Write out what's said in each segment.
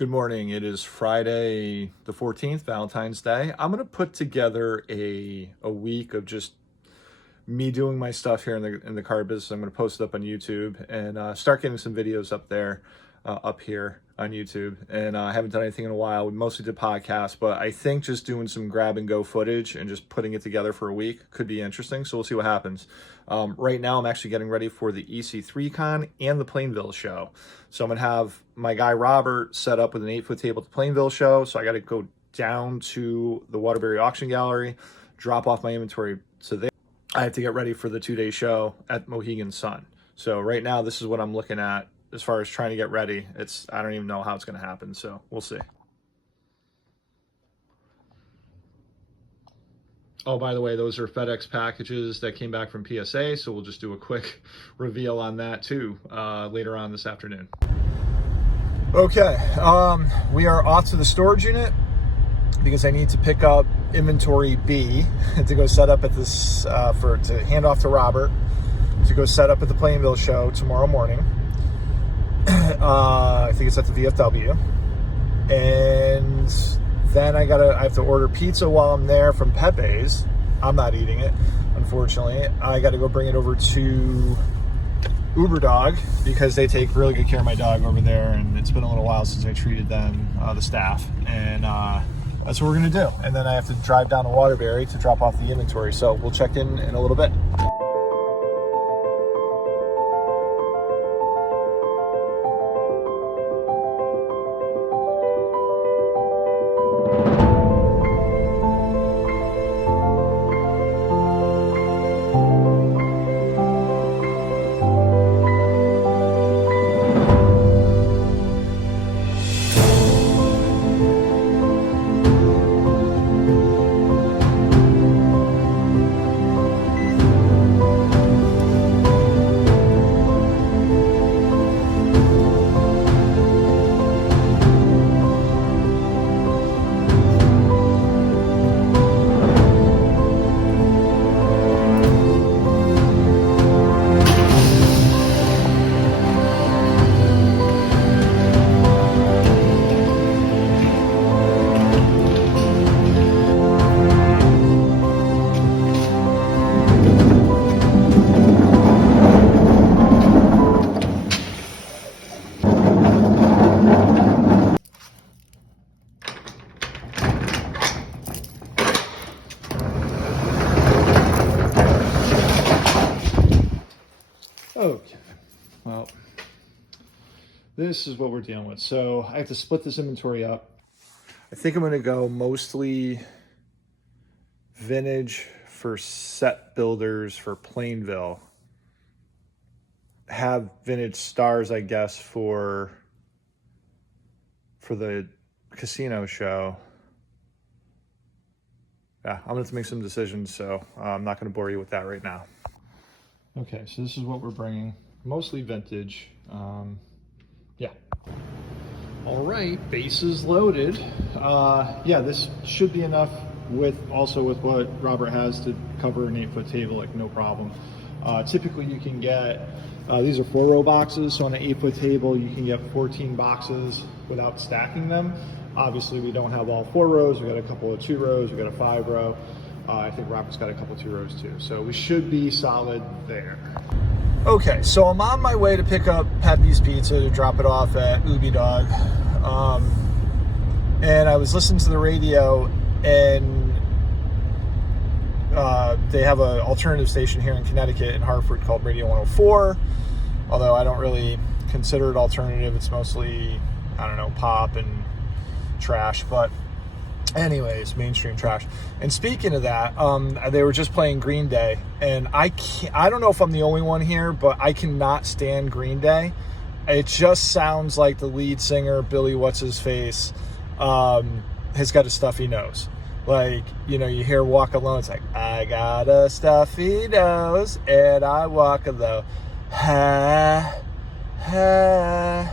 Good morning. It is Friday the 14th, Valentine's Day. I'm going to put together a week of just me doing my stuff here in the car business. I'm going to post it up on YouTube and start getting some videos up there, up here on YouTube. And I haven't done anything in a while. We mostly did podcasts, but I think just doing some grab and go footage and just putting it together for a week could be interesting. So we'll see what happens. Right now, I'm actually getting ready for the EC3 Con and the Plainville show. So I'm going to have my guy Robert set up with an 8-foot table at the Plainville show. So I got to go down to the Waterbury Auction Gallery, drop off my inventory to there. I have to get ready for the 2-day show at Mohegan Sun. So right now, this is what I'm looking at as far as trying to get ready. I don't even know how it's going to happen. So we'll see. Oh, by the way, those are FedEx packages that came back from PSA. So we'll just do a quick reveal on that too later on this afternoon. Okay, we are off to the storage unit because I need to pick up inventory B to go set up at this, to hand off to Robert to go set up at the Plainville show tomorrow morning. I think it's at the VFW. And then I have to order pizza while I'm there from Pepe's. I'm not eating it, unfortunately. I got to go bring it over to Uber Dog because they take really good care of my dog over there, and it's been a little while since I treated them, the staff, and that's what we're gonna do. And then I have to drive down to Waterbury to drop off the inventory. So we'll check in a little bit. Okay, well, this is what we're dealing with. So I have to split this inventory up. I think I'm going to go mostly vintage for set builders for Plainville. Have vintage stars, I guess, for the casino show. Yeah, I'm going to have to make some decisions, so I'm not going to bore you with that right now. Okay, so this is what we're bringing, mostly vintage. Yeah. All right, bases loaded. Yeah, this should be enough with what Robert has to cover an 8-foot table, like no problem. Typically you can get, these are 4-row boxes, so on an 8-foot table you can get 14 boxes without stacking them. Obviously we don't have all 4 rows, we got a couple of 2 rows, we got a 5-row. I think Robert's got a couple 2 rows too. So we should be solid there. Okay, so I'm on my way to pick up Pepe's Pizza to drop it off at Uber Dog. And I was listening to the radio, and they have an alternative station here in Connecticut in Hartford called Radio 104. Although I don't really consider it alternative. It's mostly, I don't know, pop and trash, but anyways, mainstream trash. And speaking of that, they were just playing Green Day, and I don't know if I'm the only one here, but I cannot stand Green Day. It just sounds like the lead singer, Billy What's-His-Face, has got a stuffy nose. Like, you know, you hear Walk Alone, it's like, I got a stuffy nose, and I walk alone. Ha, ha,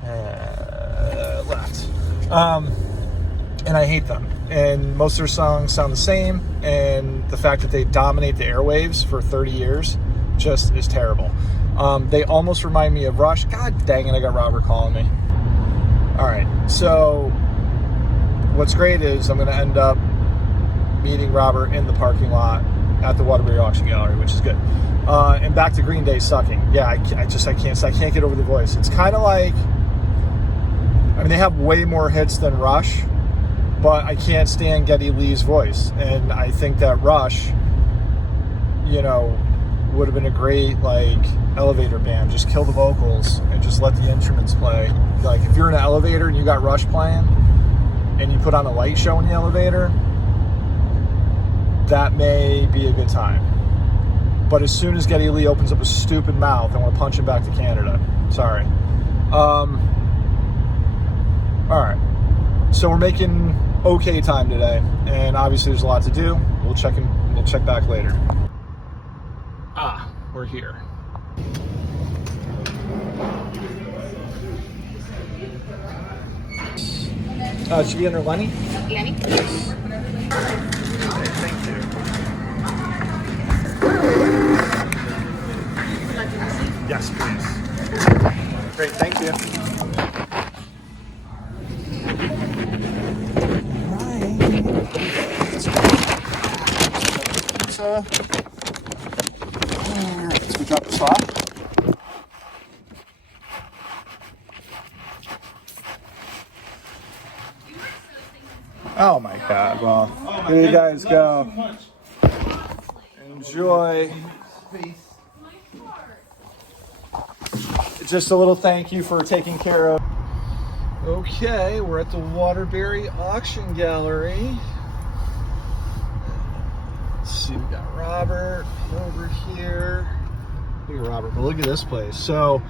ha, left. And I hate them. And most of their songs sound the same, and the fact that they dominate the airwaves for 30 years just is terrible. They almost remind me of Rush. God dang it, I got Robert calling me. All right, So what's great is I'm going to end up meeting Robert in the parking lot at the Waterbury Auction Gallery, which is good. And back to Green Day sucking. Yeah, I can't get over the voice. It's kind of like, I mean, they have way more hits than Rush, but I can't stand Geddy Lee's voice. And I think that Rush, you know, would have been a great, like, elevator band. Just kill the vocals and just let the instruments play. Like, if you're in an elevator and you got Rush playing and you put on a light show in the elevator, that may be a good time. But as soon as Geddy Lee opens up a stupid mouth, I want to punch him back to Canada. Sorry. All right. So we're making okay time today, and obviously there's a lot to do. We'll check back later. We're here. Should be under Lenny? Lenny? Yes. Okay, thank you. Yes, please. Great, thank you. Alright, let's go drop this off. Oh my God, well, here you guys go. Enjoy. Just a little thank you for taking care of. Okay, we're at the Waterbury Auction Gallery. Let's see, we got Robert over here. Look at Robert, but look at this place. So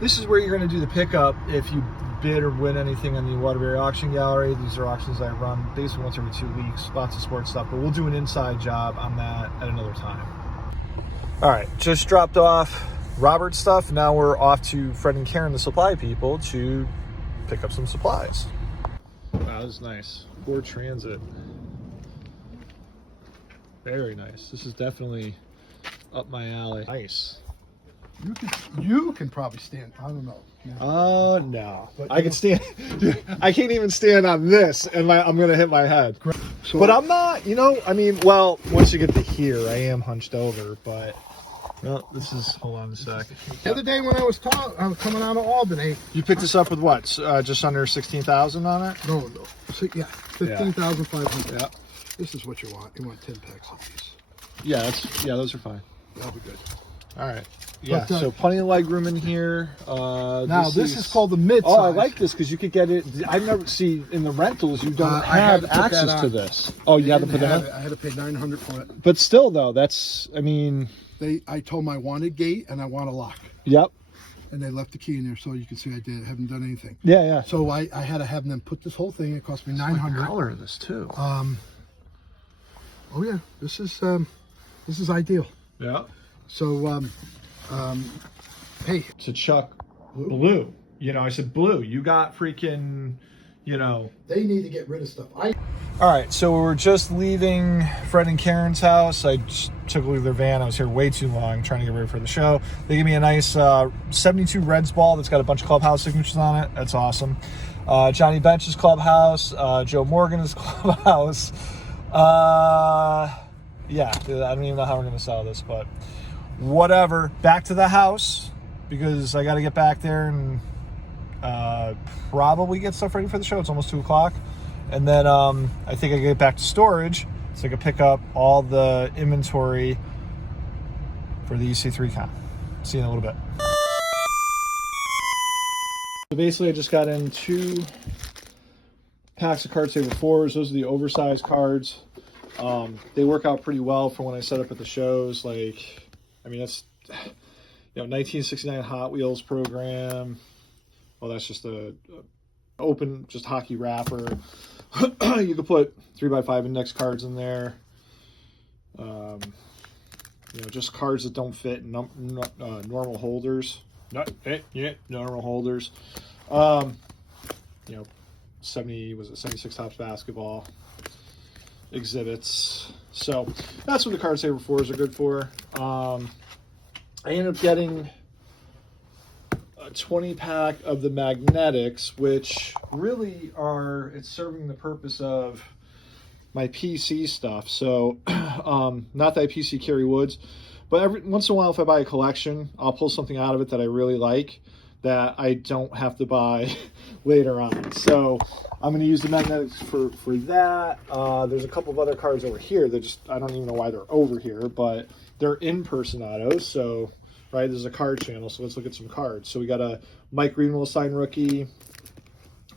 this is where you're going to do the pickup if you bid or win anything on the Waterbury Auction Gallery. These are auctions I run basically once every 2 weeks, lots of sports stuff, but we'll do an inside job on that at another time. All right, just dropped off Robert's stuff. Now we're off to Fred and Karen, the supply people, to pick up some supplies. Wow, this is nice. Ford Transit. Very nice. This is definitely up my alley. Nice. You can probably stand. I don't know. Oh no, but I can stand. Dude, I can't even stand on this, and I'm gonna hit my head. So, but I'm not. You know, I mean, well, once you get to here, I am hunched over. But well, this is. Hold on a sec. The other day when I was coming out of Albany, You picked this up with what? Just under 16,000 on it? no, so, yeah, 15,500. Yeah. This is what you want. You want 10 packs of these. Yeah, those are fine. That'll be good. All right. Yeah. But, So plenty of leg room in here. Now this is called the mid. Oh, I like this because you could get it. I've never see in the rentals. You don't have access to this. Oh, you have to put that. I had to pay $900 for it. But still, though, that's. I mean. I told them I wanted gate and I want a lock. Yep. And they left the key in there, so you can see I haven't done anything. Yeah, yeah. So I had to have them put this whole thing. It cost me $900. The color of this too. Oh yeah, this is ideal. Yeah. So hey, To Chuck blue. You know, I said blue. You got freaking. You know. they need to get rid of stuff. All right, so we're just leaving Fred and Karen's house. I just took a look at their van. I was here way too long trying to get ready for the show. They gave me a nice 72 Reds ball that's got a bunch of clubhouse signatures on it. That's awesome. Johnny Bench's clubhouse. Joe Morgan's clubhouse. Yeah, I don't even know how we're going to sell this, but whatever. Back to the house because I got to get back there and probably get stuff ready for the show. It's almost 2 o'clock. And then I think I get back to storage so I can pick up all the inventory for the EC3 Con. See you in a little bit. So basically I just got in 2 packs of Card Saver 4s. Those are the oversized cards. They work out pretty well for when I set up at the shows. Like, I mean, that's, 1969 Hot Wheels program. Well, that's just a open, just hockey wrapper. You could put 3x5 index cards in there. Just cards that don't fit in normal holders. Normal holders. 76 Tops basketball exhibits. So that's what the Card Saver 4s are good for. I ended up getting 20 pack of the magnetics, which really are, it's serving the purpose of my PC stuff. So not that I PC carry woods, but every once in a while if I buy a collection, I'll pull something out of it that I really like that I don't have to buy later on. So I'm going to use the magnetics for that. There's a couple of other cards over here that just, I don't even know why they're over here, but they're in-personados. So, right, there's a card channel, so let's look at some cards. So we got a Mike Greenwell signed rookie,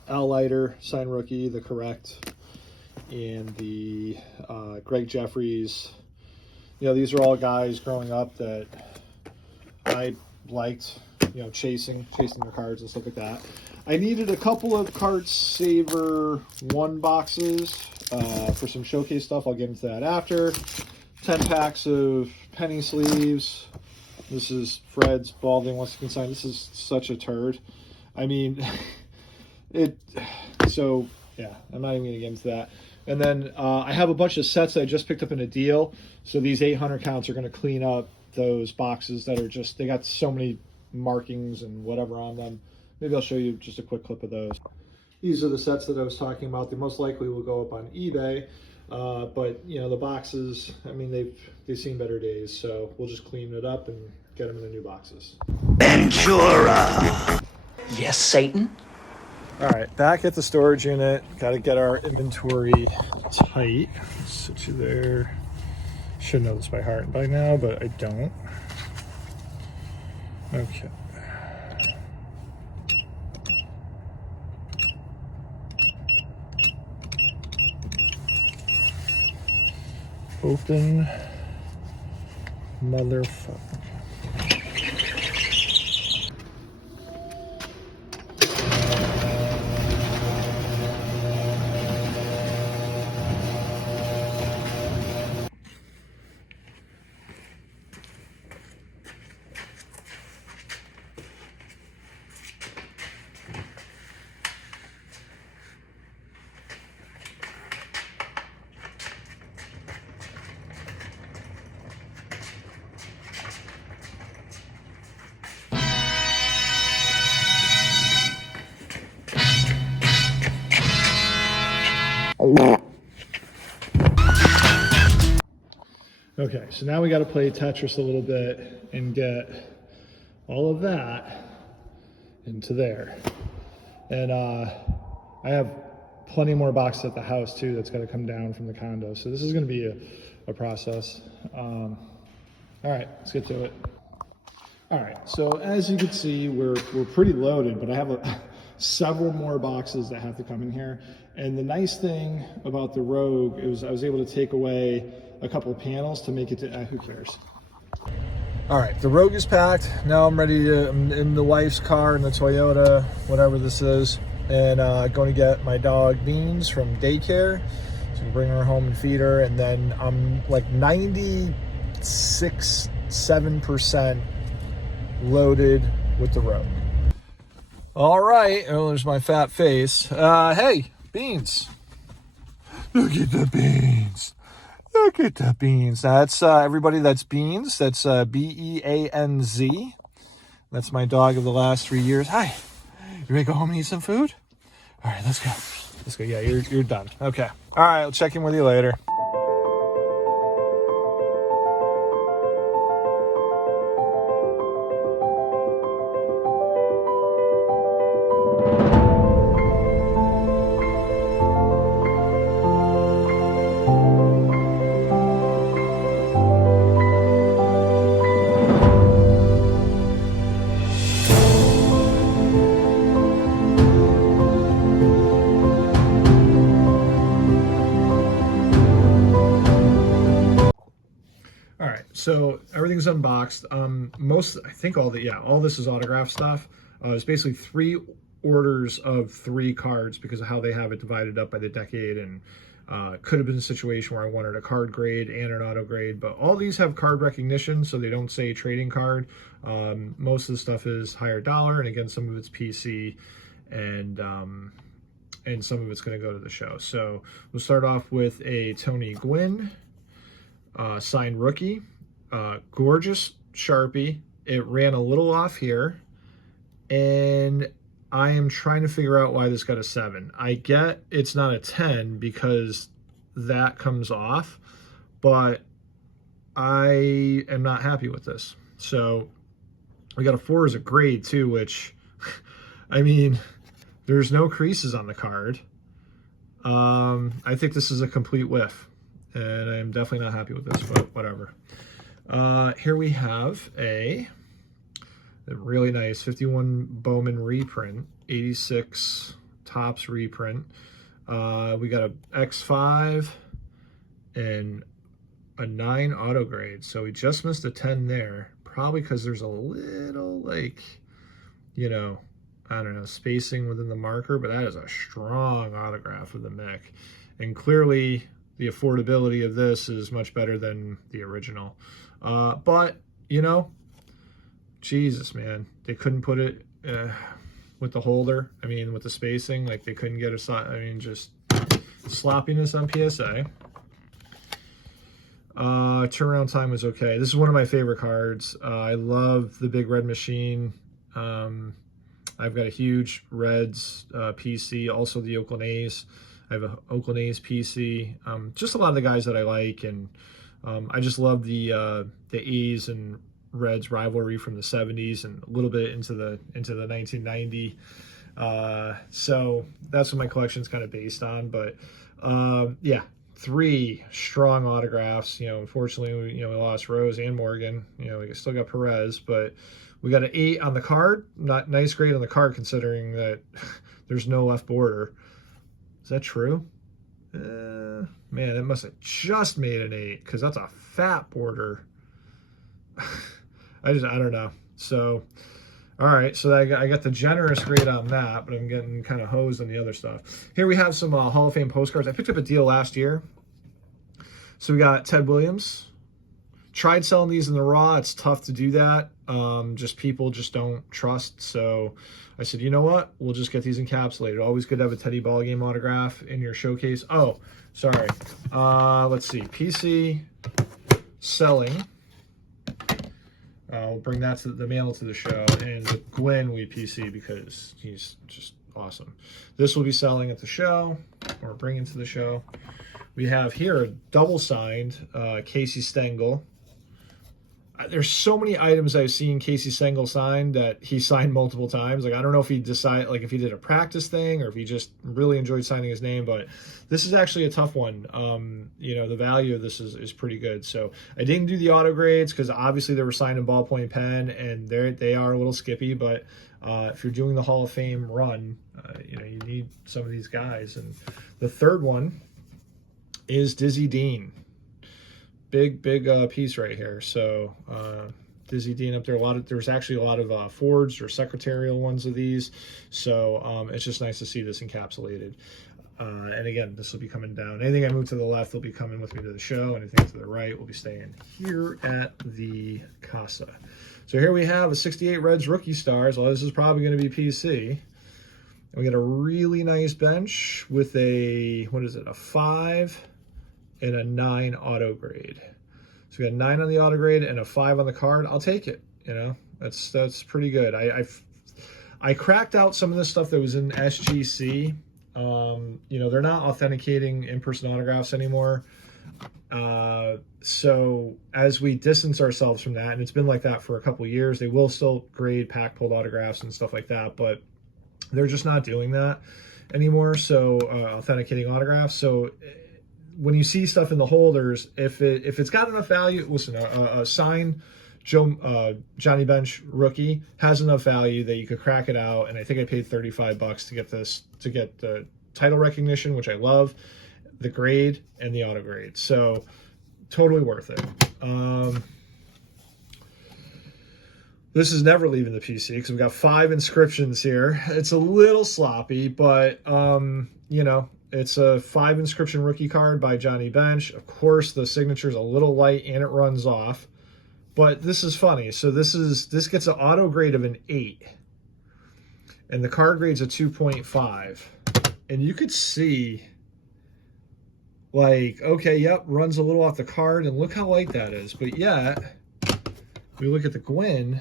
Al Leiter signed rookie, the correct, and the Greg Jeffries. You know, these are all guys growing up that I liked, you know, chasing their cards and stuff like that. I needed a couple of Card Saver 1 boxes for some showcase stuff. I'll get into that after. 10 packs of penny sleeves. This is Fred's Balding wants to consign. This is such a turd. I mean, so yeah, I'm not even gonna get into that. And then I have a bunch of sets that I just picked up in a deal. So these 800 counts are gonna clean up those boxes that are just, they got so many markings and whatever on them. Maybe I'll show you just a quick clip of those. These are the sets that I was talking about. They most likely will go up on eBay. But you know, the boxes, I mean, they've seen better days, so we'll just clean it up and get them in the new boxes. Ventura! Yes, Satan? All right, back at the storage unit. Got to get our inventory tight. Sit you there. Should know this by heart by now, but I don't. Okay. Open motherfucker. Okay, so now we got to play Tetris a little bit and get all of that into there. And I have plenty more boxes at the house too that's got to come down from the condo. So this is going to be a process. All right, let's get to it. All right, so as you can see, we're pretty loaded, but I have several more boxes that have to come in here. And the nice thing about the Rogue is I was able to take away a couple of panels to make it to, who cares? All right, the Rogue is packed. Now I'm ready to, I'm in the wife's car in the Toyota, whatever this is, and going to get my dog Beans from daycare. So bring her home and feed her, and then I'm like 96-7% loaded with the Rogue. All right, oh, there's my fat face. Hey, Beans. Look at the beans. Look at the beans. That's everybody. That's Beans. That's B-E-A-N-Z. That's my dog of the last 3 years. Hi. You ready to go home and eat some food? All right, let's go. Let's go. Yeah, you're done. Okay. All right, I'll check in with you later. So everything's unboxed. I think all this is autograph stuff. It's basically 3 orders of 3 cards because of how they have it divided up by the decade, and could have been a situation where I wanted a card grade and an auto grade, but all these have card recognition, so they don't say trading card. Most of the stuff is higher dollar, and again, some of it's PC, and some of it's going to go to the show. So we'll start off with a Tony Gwynn signed rookie. Gorgeous Sharpie. It ran a little off here, and I am trying to figure out why this got a 7. I get it's not a 10 because that comes off, but I am not happy with this. So we got a 4 as a grade too, which, I mean, there's no creases on the card. I think this is a complete whiff, and I'm definitely not happy with this, but whatever. Here we have a really nice 51 Bowman reprint, 86 Topps reprint. We got a X5 and a 9 auto grade, so we just missed a 10 there, probably because there's a little, like, you know, I don't know, spacing within the marker, but that is a strong autograph of the Mick. And clearly the affordability of this is much better than the original. But, you know, Jesus, man, they couldn't put it with the holder. I mean, with the spacing, like they couldn't get a, I mean, just sloppiness on PSA. Turnaround time was okay. This is one of my favorite cards. I love the big red machine. I've got a huge Reds PC, also the Oakland A's. I have an Oakland A's PC. Just a lot of the guys that I like, and I just love the A's and Reds rivalry from the 70s and a little bit into the 1990. So that's what my collection is kind of based on. But yeah, 3 strong autographs. You know, unfortunately, we lost Rose and Morgan. You know, we still got Perez, but we got an 8 on the card. Not nice grade on the card considering that there's no left border. Is that true? Man, it must have just made an 8 because that's a fat border. I don't know. So, all right. So I got the generous grade on that, but I'm getting kind of hosed on the other stuff. Here we have some Hall of Fame postcards. I picked up a deal last year. So we got Ted Williams. Tried selling these in the raw. It's tough to do that. Just people just don't trust. So I said, you know what? We'll just get these encapsulated. Always good to have a Teddy ball game autograph in your showcase. Oh, sorry. Let's see. PC selling. We'll bring that to the mail to the show. And with Gwen, we PC because he's just awesome. This will be selling at the show or bringing to the show. We have here a double signed Casey Stengel. There's so many items I've seen Casey Stengel sign that he signed multiple times. Like, I don't know if he decided, like, if he did a practice thing or if he just really enjoyed signing his name, but this is actually a tough one. You know, the value of this is pretty good. So I didn't do the auto grades because obviously they were signed in ballpoint pen and they are a little skippy, but if you're doing the Hall of Fame run, you know, you need some of these guys. And the third one is Dizzy Dean. Big piece right here. So Dizzy Dean up there. There's actually a lot of forged or secretarial ones of these. So it's just nice to see this encapsulated. And again, this will be coming down. Anything I move to the left will be coming with me to the show. Anything to the right will be staying here at the Casa. So here we have a 68 Reds rookie stars. Well, this is probably going to be PC. And we got a really nice bench with a, what is it, a 5 and a 9 auto grade. So we got a 9 on the auto grade and a 5 on the card. I'll take it. You know, that's pretty good. I cracked out some of the stuff that was in SGC. You know, they're not authenticating in-person autographs anymore. So as we distance ourselves from that, and it's been like that for a couple of years, they will still grade pack pulled autographs and stuff like that, but they're just not doing that anymore. So authenticating autographs. So when you see stuff in the holders, if it's got enough value, listen, a signed Johnny Bench rookie has enough value that you could crack it out. And I think I paid $35 to get this, to get the title recognition, which I love, the grade and the auto grade. So totally worth it. This is never leaving the PC because we've got 5 inscriptions here. It's a little sloppy, but you know, it's a 5 inscription rookie card by Johnny Bench. Of course, the signature is a little light and it runs off. But this is funny. So this gets an auto grade of an 8. And the card grade's a 2.5. And you could see, like, okay, yep, runs a little off the card. And look how light that is. But yet, we look at the Gwyn.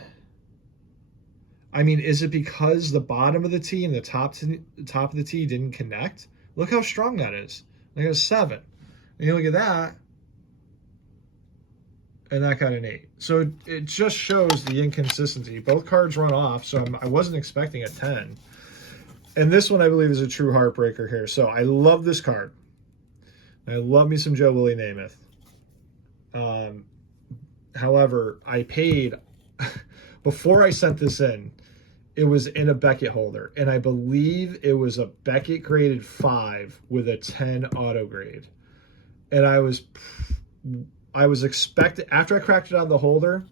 I mean, is it because the bottom of the T and the top of the T didn't connect? Look how strong that is. Like a 7. And you look at that, and that got an 8. So it just shows the inconsistency. Both cards run off, so I wasn't expecting a 10. And this one, I believe, is a true heartbreaker here. So I love this card. I love me some Joe Willie Namath. However, I paid, before I sent this in, it was in a Beckett holder. And I believe it was a Beckett graded 5 with a 10 auto grade. And I was expecting, after I cracked it out of the holder,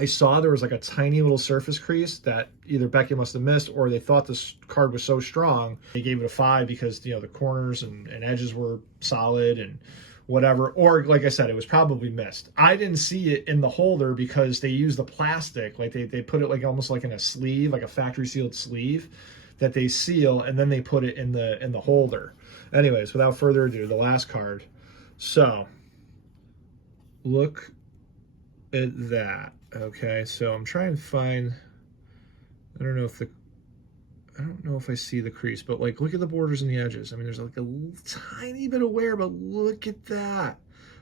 I saw there was like a tiny little surface crease that either Beckett must have missed or they thought this card was so strong. They gave it a 5 because, you know, the corners and edges were solid and whatever. Or like I said, it was probably missed. I didn't see it in the holder because they used the plastic. Like they put it like almost like in a sleeve, like a factory sealed sleeve that they seal, and then they put it in the holder. Anyways, without further ado, the last card. So look at that. Okay, so I'm trying to find, I don't know if I see the crease, but like look at the borders and the edges. I mean, there's like a tiny bit of wear, but look at that.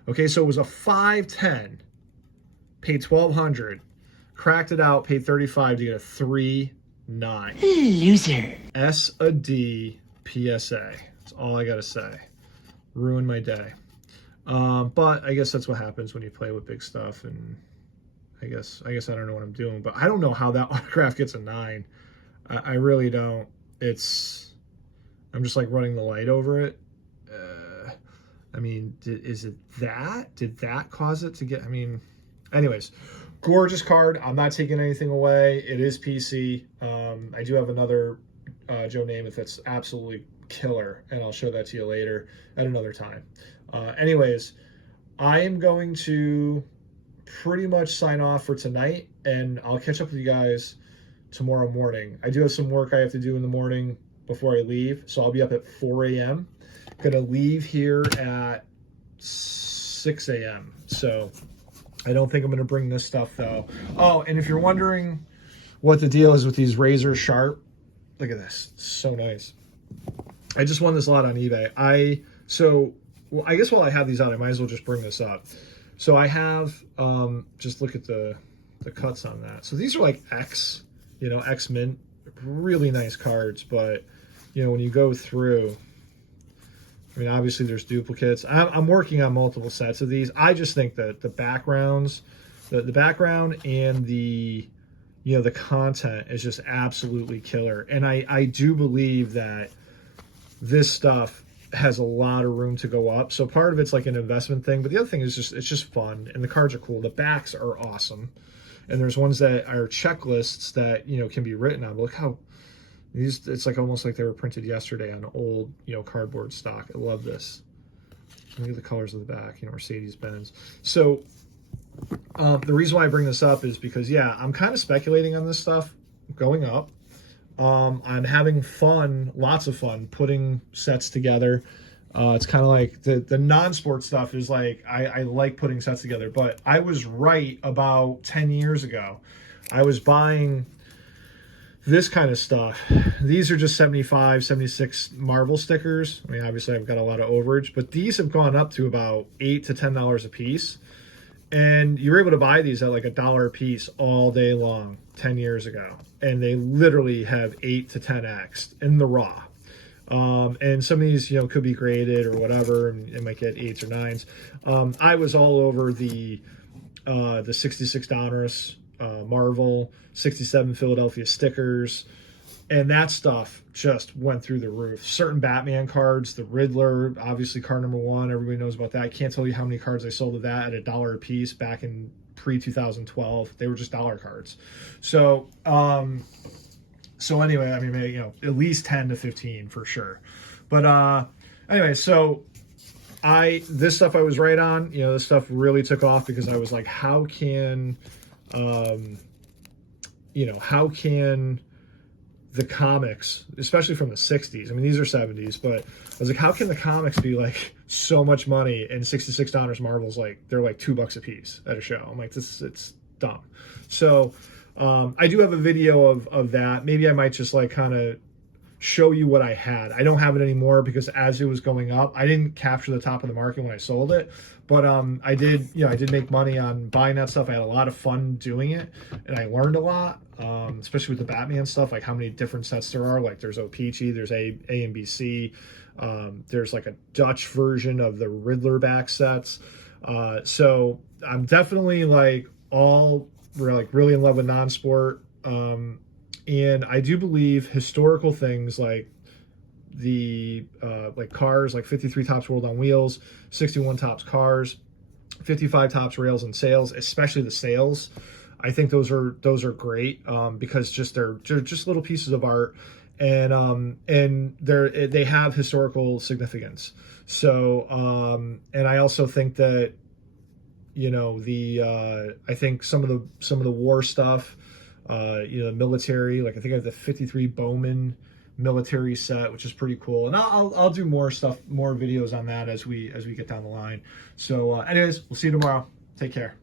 Okay, so it was a 510, paid $1,200, cracked it out, paid $35 to get a 3.9. Loser. S a D PSA. That's all I gotta say. Ruined my day. But I guess that's what happens when you play with big stuff, and I guess I don't know what I'm doing, but I don't know how that autograph gets a 9. I really don't. I'm just like running the light over it. I mean, is it that? Did that cause it to get, I mean, anyways, gorgeous card. I'm not taking anything away. It is PC. I do have another Joe Namath that's absolutely killer, and I'll show that to you later at another time. Anyways, I am going to pretty much sign off for tonight, and I'll catch up with you guys tomorrow morning. I do have some work I have to do in the morning before I leave, so I'll be up at 4 a.m. Gonna leave here at 6 a.m. So I don't think I'm gonna bring this stuff though. Oh, and if you're wondering what the deal is with these razor sharp, look at this, it's so nice. I just won this lot on eBay. I guess while I have these out, I might as well just bring this up. So I have, just look at the cuts on that. So these are like X, X Mint, really nice cards. But, when you go through, I mean, obviously there's duplicates. I'm working on multiple sets of these. I just think that the backgrounds, the background and the content is just absolutely killer. And I do believe that this stuff has a lot of room to go up. So part of it's like an investment thing, but the other thing is it's just fun, and the cards are cool. The backs are awesome. And there's ones that are checklists that, can be written on. But look how these, it's like almost like they were printed yesterday on old, cardboard stock. I love this. Look at the colors of the back, Mercedes-Benz. So the reason why I bring this up is because, yeah, I'm kind of speculating on this stuff going up. I'm having fun, lots of fun, putting sets together. It's kind of like the non-sport stuff is like, I like putting sets together, but I was right about 10 years ago. I was buying this kind of stuff. These are just 75, 76 Marvel stickers. I mean, obviously I've got a lot of overage, but these have gone up to about $8 to $10 a piece. And you were able to buy these at like $1 a piece all day long 10 years ago. And they literally have 8 to 10x in the raw. And some of these, could be graded or whatever, and it might get 8s or 9s. I was all over the 66 Donruss Marvel, 67 Philadelphia stickers, and that stuff just went through the roof. Certain Batman cards, the Riddler, obviously card number 1, everybody knows about that. I can't tell you how many cards I sold of that at $1 a piece back in pre-2012. They were just dollar cards. So anyway, I mean, at least 10 to 15 for sure. But anyway, so this stuff I was right on. This stuff really took off because I was like, how can the comics, especially from the 60s, I mean, these are 70s, but I was like, how can the comics be like so much money and $66 Marvel's like, they're like $2 a piece at a show? I'm like, it's dumb. So I do have a video of that. Maybe I might just like kind of show you what I had. I don't have it anymore because as it was going up, I didn't capture the top of the market when I sold it. But I did, I did make money on buying that stuff. I had a lot of fun doing it, and I learned a lot, especially with the Batman stuff, like how many different sets there are. Like there's O-Pee-Chee, there's A and B C. There's like a Dutch version of the Riddler back sets. So I'm definitely like really in love with non-sport. And I do believe historical things like the like cars, like 53 Topps World on Wheels, 61 Topps Cars, 55 Topps Rails and Sails, especially the sails. I think those are great because they're just little pieces of art, and they have historical significance. So and I also think that I think some of the war stuff, military, like I think I have the 53 Bowman military set, which is pretty cool, and I'll do more videos on that as we get down the line. So anyways, we'll see you tomorrow. Take care.